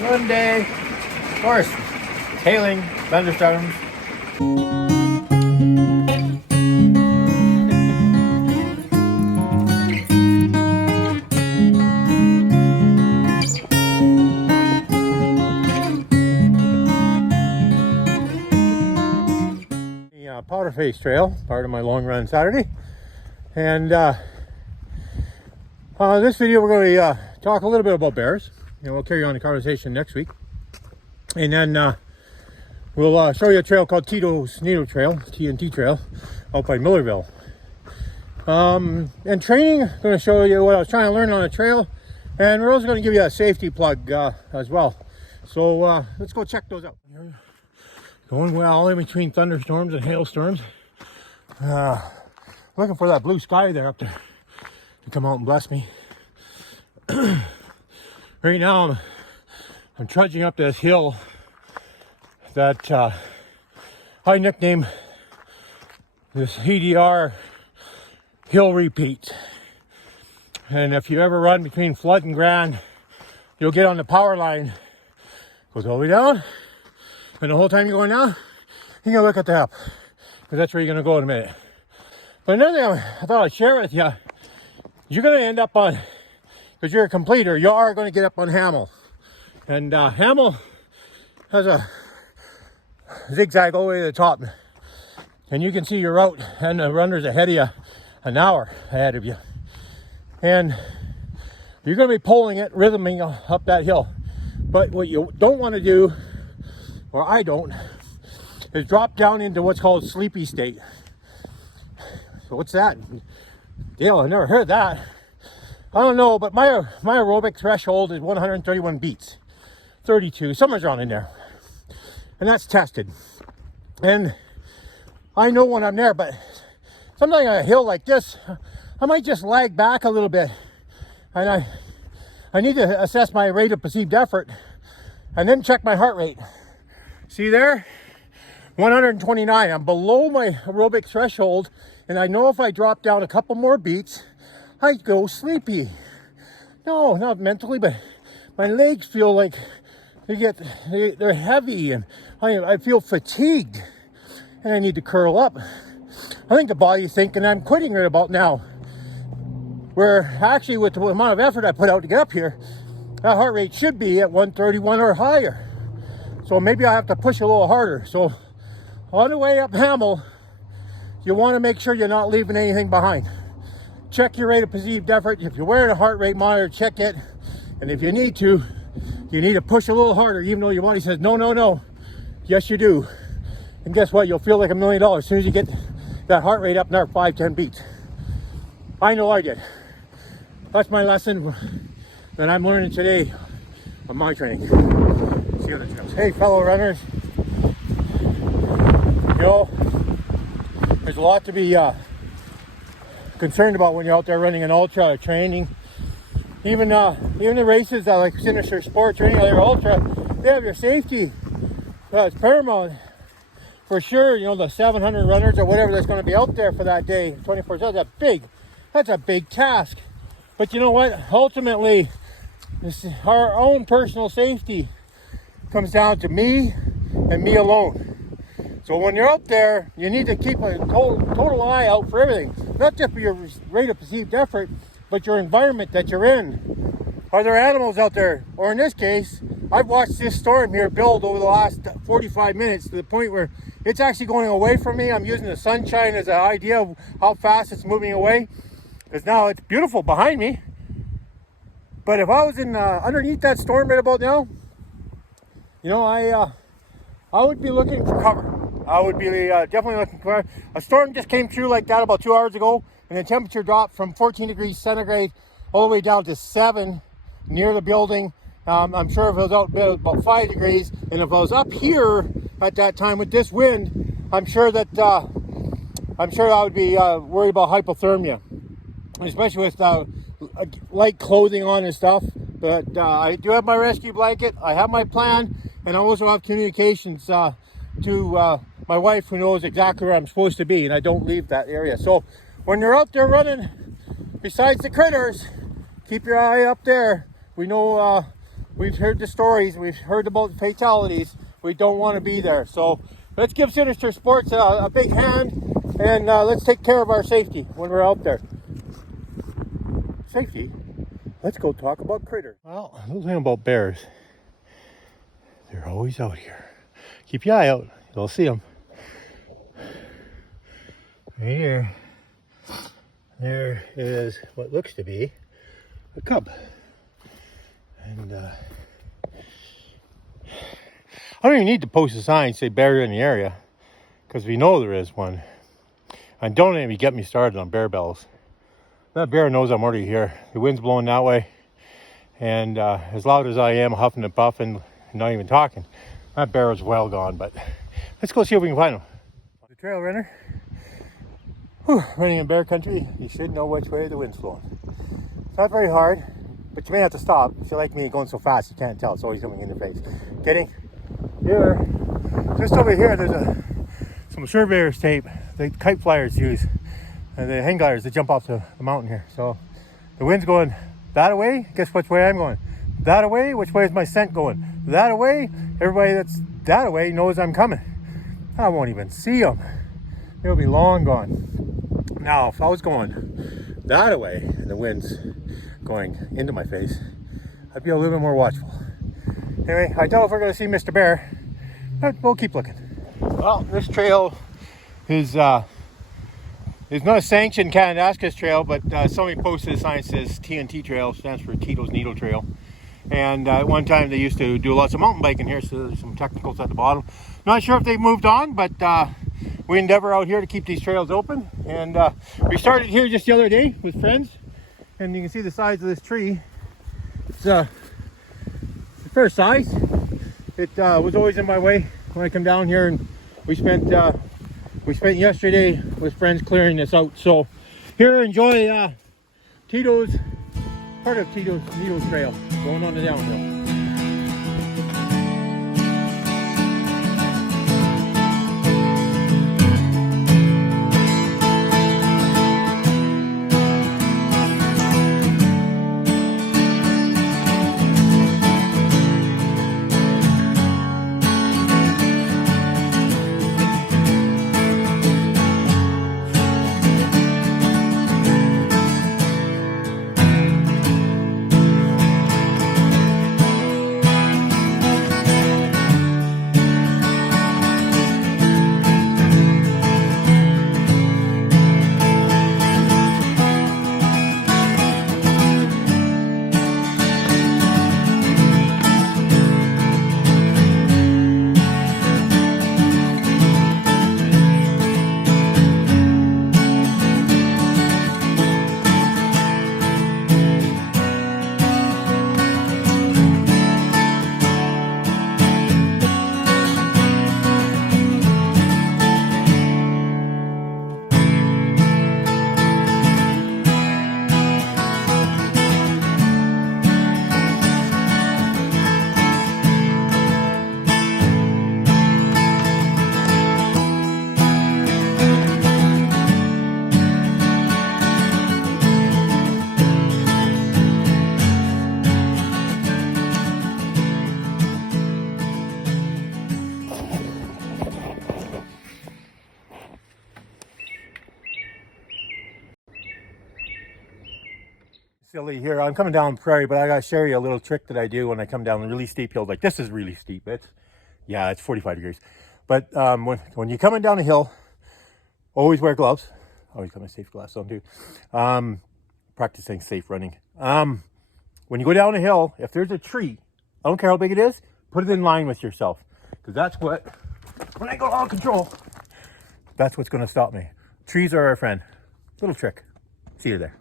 One day, of course, hailing, thunderstorms. The Powderface Trail, part of my long run Saturday. And this video we're going to talk a little bit about bears. And we'll carry on the conversation next week. And then we'll show you a trail called Tito's Needle Trail, TNT Trail, out by Millerville. And training, I'm going to show you what I was trying to learn on the trail. And we're also going to give you a safety plug as well. So let's go check those out. Going well in between thunderstorms and hailstorms. Looking for that blue sky there up there to come out and bless me. Right now I'm trudging up this hill that I nicknamed this EDR hill repeat. And if you ever run between Flood and Grand, you'll get on the power line, goes all the way down, and the whole time you're going down, you're gonna look at the up, because that's where you're gonna go in a minute. But another thing I thought I'd share with you, you're gonna end up on, because you're a completer, you are gonna get up on Hamel. And Hamel has a zigzag all the way to the top. And you can see your route and the runners ahead of you, an hour ahead of you. And you're gonna be pulling it, rhythming up that hill. But what you don't wanna do, or I don't, is drop down into what's called sleepy state. So what's that? Dale, I've never heard that. I don't know, but my aerobic threshold is 131 beats. 32, somewhere around in there. And that's tested. And I know when I'm there, but sometimes on a hill like this, I might just lag back a little bit. And I need to assess my rate of perceived effort and then check my heart rate. See there? 129. I'm below my aerobic threshold, and I know if I drop down a couple more beats, I go sleepy. No, not mentally, but my legs feel like they're heavy, and I feel fatigued, and I need to curl up. I think the body's thinking I'm quitting right about now. Where actually, with the amount of effort I put out to get up here, that heart rate should be at 131 or higher. So maybe I have to push a little harder. So on the way up Hamel, you want to make sure you're not leaving anything behind. Check your rate of perceived effort. If you're wearing a heart rate monitor, check it. And if you need to push a little harder, even though your body says, no, no, no. Yes, you do. And guess what? You'll feel like $1 million as soon as you get that heart rate up another 5-10 beats. I know I did. That's my lesson that I'm learning today on my training. See what it goes. Hey, fellow runners. You know, there's a lot to be concerned about when you're out there running an ultra training. Even the races like Signature Sports or any other ultra, they have your safety. It's paramount for sure. You know, the 700 runners or whatever that's going to be out there for that day, 24/7. That's a big task. But you know what? Ultimately, our own personal safety comes down to me and me alone. So when you're out there, you need to keep a total eye out for everything. Not just for your rate of perceived effort, but your environment that you're in. Are there animals out there? Or in this case, I've watched this storm here build over the last 45 minutes to the point where it's actually going away from me. I'm using the sunshine as an idea of how fast it's moving away. Because now it's beautiful behind me. But if I was in underneath that storm right about now, you know, I would be looking for cover. I would be definitely looking for cover. A storm just came through like that about 2 hours ago, and the temperature dropped from 14 degrees centigrade all the way down to 7 near the building. I'm sure if it was out about 5 degrees, and if I was up here at that time with this wind, I'm sure I would be worried about hypothermia, especially with light clothing on and stuff. But I do have my rescue blanket. I have my plan, and I also have communications to my wife, who knows exactly where I'm supposed to be, and I don't leave that area. So when you're out there running, besides the critters, keep your eye up there. We know we've heard the stories, we've heard about the fatalities. We don't want to be there. So let's give Sinister Sports a big hand, and let's take care of our safety when we're out there. Safety? Let's go talk about critters. Well, a little thing about bears. They're always out here. Keep your eye out. You'll see them. Right here. There is what looks to be a cub. And I don't even need to post a sign say bear in the area, because we know there is one. And don't even get me started on bear bells. That bear knows I'm already here. The wind's blowing that way, and as loud as I am, huffing and puffing, not even talking, that bear is well gone. But let's go see if we can find him. The trail runner. Whew, running in bear country, you should know which way the wind's blowing. It's not very hard, but you may have to stop. If you're like me going so fast, you can't tell. It's always coming in the face. Kidding? Here, just over here, there's some surveyor's tape the kite flyers use, and the hang gliders that jump off the mountain here. So the wind's going that way. Guess which way I'm going? That away. Which way is my scent going? That away. Everybody that's that away knows I'm coming. I won't even see them. They'll be long gone. Now, if I was going that way and the wind's going into my face, I'd be a little bit more watchful. Anyway, I doubt if we're going to see Mr. Bear, but we'll keep looking. Well, this trail is not a sanctioned Kananaskis trail, but somebody posted a sign that says TNT Trail, stands for Tito's Needle Trail. And at one time they used to do lots of mountain biking here, so there's some technicals at the bottom. Not sure if they've moved on, but we endeavor out here to keep these trails open. And we started here just the other day with friends, and you can see the size of this tree. It's a fair size. It was always in my way when I come down here, and we spent yesterday with friends clearing this out. So here, enjoy Tito's, part of Tito's Needle Trail, going on the downhill. Silly here. I'm coming down prairie, but I gotta share you a little trick that I do when I come down really steep hills. Like this is really steep. It's 45 degrees. But when you're coming down a hill, always wear gloves. Always got my safe glass on too. Practicing safe running. When you go down a hill, if there's a tree, I don't care how big it is, put it in line with yourself, because that's what, when I go out of control, that's what's going to stop me. Trees are our friend. Little trick. See you there.